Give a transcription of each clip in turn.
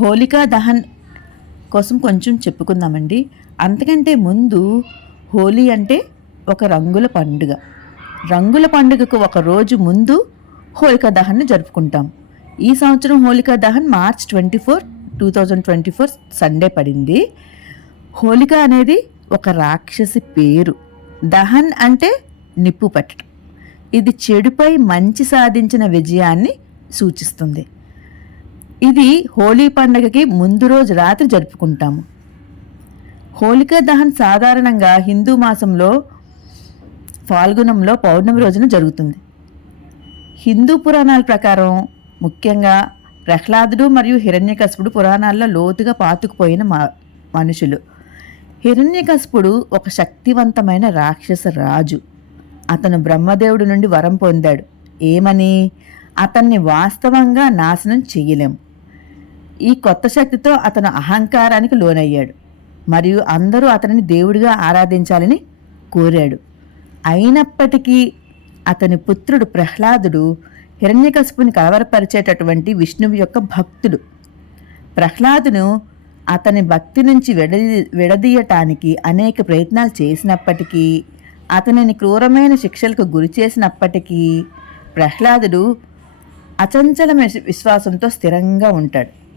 హోలికా దహన్ కోసం కొంచెం చెప్పుకుందామండి. అంతకంటే ముందు హోలీ అంటే ఒక రంగుల పండుగ. రంగుల పండుగకు ఒక రోజు ముందు హోలికా దహన్ను జరుపుకుంటాం. ఈ సంవత్సరం Holika Dahan March twenty four two thousand twenty four Sunday పడింది. హోలిక అనేది ఒక రాక్షసి పేరు. దహన్ అంటే నిప్పు పెట్టడం. ఇది చెడుపై మంచి సాధించిన విజయాన్ని సూచిస్తుంది. ఇది హోలీ పండగకి ముందు రోజు రాత్రి జరుపుకుంటాము. హోలికా దహన్ సాధారణంగా హిందూ మాసంలో ఫాల్గుణంలో పౌర్ణమి రోజున జరుగుతుంది. హిందూ పురాణాల ప్రకారం ముఖ్యంగా ప్రహ్లాదుడు మరియు హిరణ్యకశపుడు పురాణాల్లో లోతుగా పాతుకుపోయిన మా మనుషులు. హిరణ్యకశపుడు ఒక శక్తివంతమైన రాక్షస రాజు. అతను బ్రహ్మదేవుడి నుండి వరం పొందాడు. ఏమని? అతన్ని వాస్తవంగా నాశనం చేయలేము ఈ కొత్త శక్తితో అతను అహంకారానికి లోనయ్యాడు. మరియు అందరూ అతనిని దేవుడిగా ఆరాధించాలని కోరాడు. అయినప్పటికీ అతని పుత్రుడు ప్రహ్లాదుడు హిరణ్యకశిపుని కలవరపరిచేటటువంటి విష్ణువు యొక్క భక్తుడు. ప్రహ్లాదును అతని భక్తి నుంచి విడది విడదీయటానికి అనేక ప్రయత్నాలు చేసినప్పటికీ అతనిని క్రూరమైన శిక్షలకు గురి చేసినప్పటికీ ప్రహ్లాదుడు అచంచలమైన విశ్వాసంతో స్థిరంగా ఉంటాడు.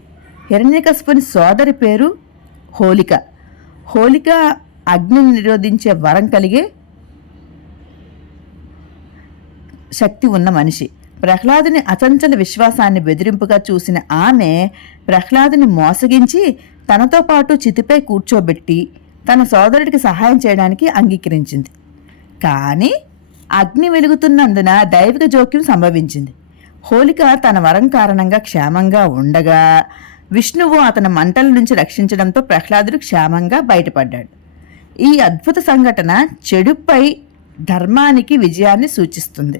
హిరణ్యకశిపుని సోదరి పేరు హోలిక. హోలిక అగ్నిని నిరోధించే వరం కలిగే శక్తి ఉన్న మనిషి. ప్రహ్లాదుని అచంచల విశ్వాసాన్ని బెదిరింపుగా చూసిన ఆమె ప్రహ్లాదుని మోసగించి తనతో పాటు చితిపై కూర్చోబెట్టి తన సోదరుడికి సహాయం చేయడానికి అంగీకరించింది. కానీ అగ్ని వెలుగుతున్నందున దైవిక జోక్యం సంభవించింది. హోలిక తన వరం కారణంగా క్షేమంగా ఉండగా విష్ణువు అతని మంటల నుంచి రక్షించడంతో ప్రహ్లాదుడు క్షేమంగా బయటపడ్డాడు. ఈ అద్భుత సంఘటన చెడుపై ధర్మానికి విజయాన్ని సూచిస్తుంది.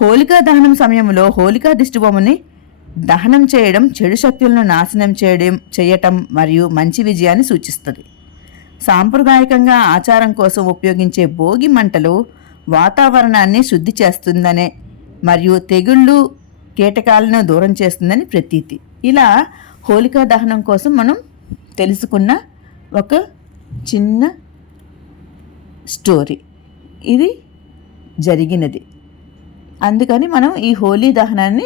హోలికా దహనం సమయంలో హోలికా దిష్టిబొమ్మని దహనం చేయడం చెడు శక్తులను నాశనం చేయడం చేయటం మరియు మంచి విజయాన్ని సూచిస్తుంది. సాంప్రదాయకంగా ఆచారం కోసం ఉపయోగించే భోగి మంటలు వాతావరణాన్ని శుద్ధి చేస్తుందనే మరియు తెగుళ్ళు కీటకాలను దూరం చేస్తుందని ప్రతీతి. ఇలా హోలికా దహనం కోసం మనం తెలుసుకున్న ఒక చిన్న స్టోరీ. ఇది జరిగినది. అందుకని మనం ఈ హోలీ దహనాన్ని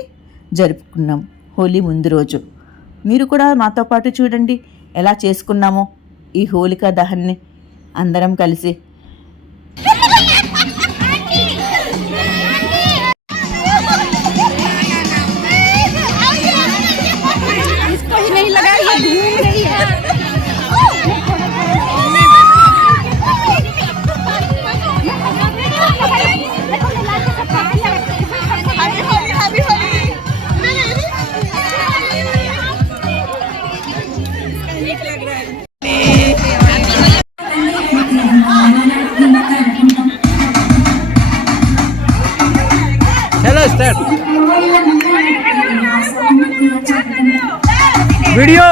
జరుపుకున్నాం. హోలీ ముందు రోజు. మీరు కూడా మాతో పాటు చూడండి. ఎలా చేసుకున్నామో ఈ హోలికా దహన్ని అందరం కలిసి नहीं लगा ये घूम ভিডিও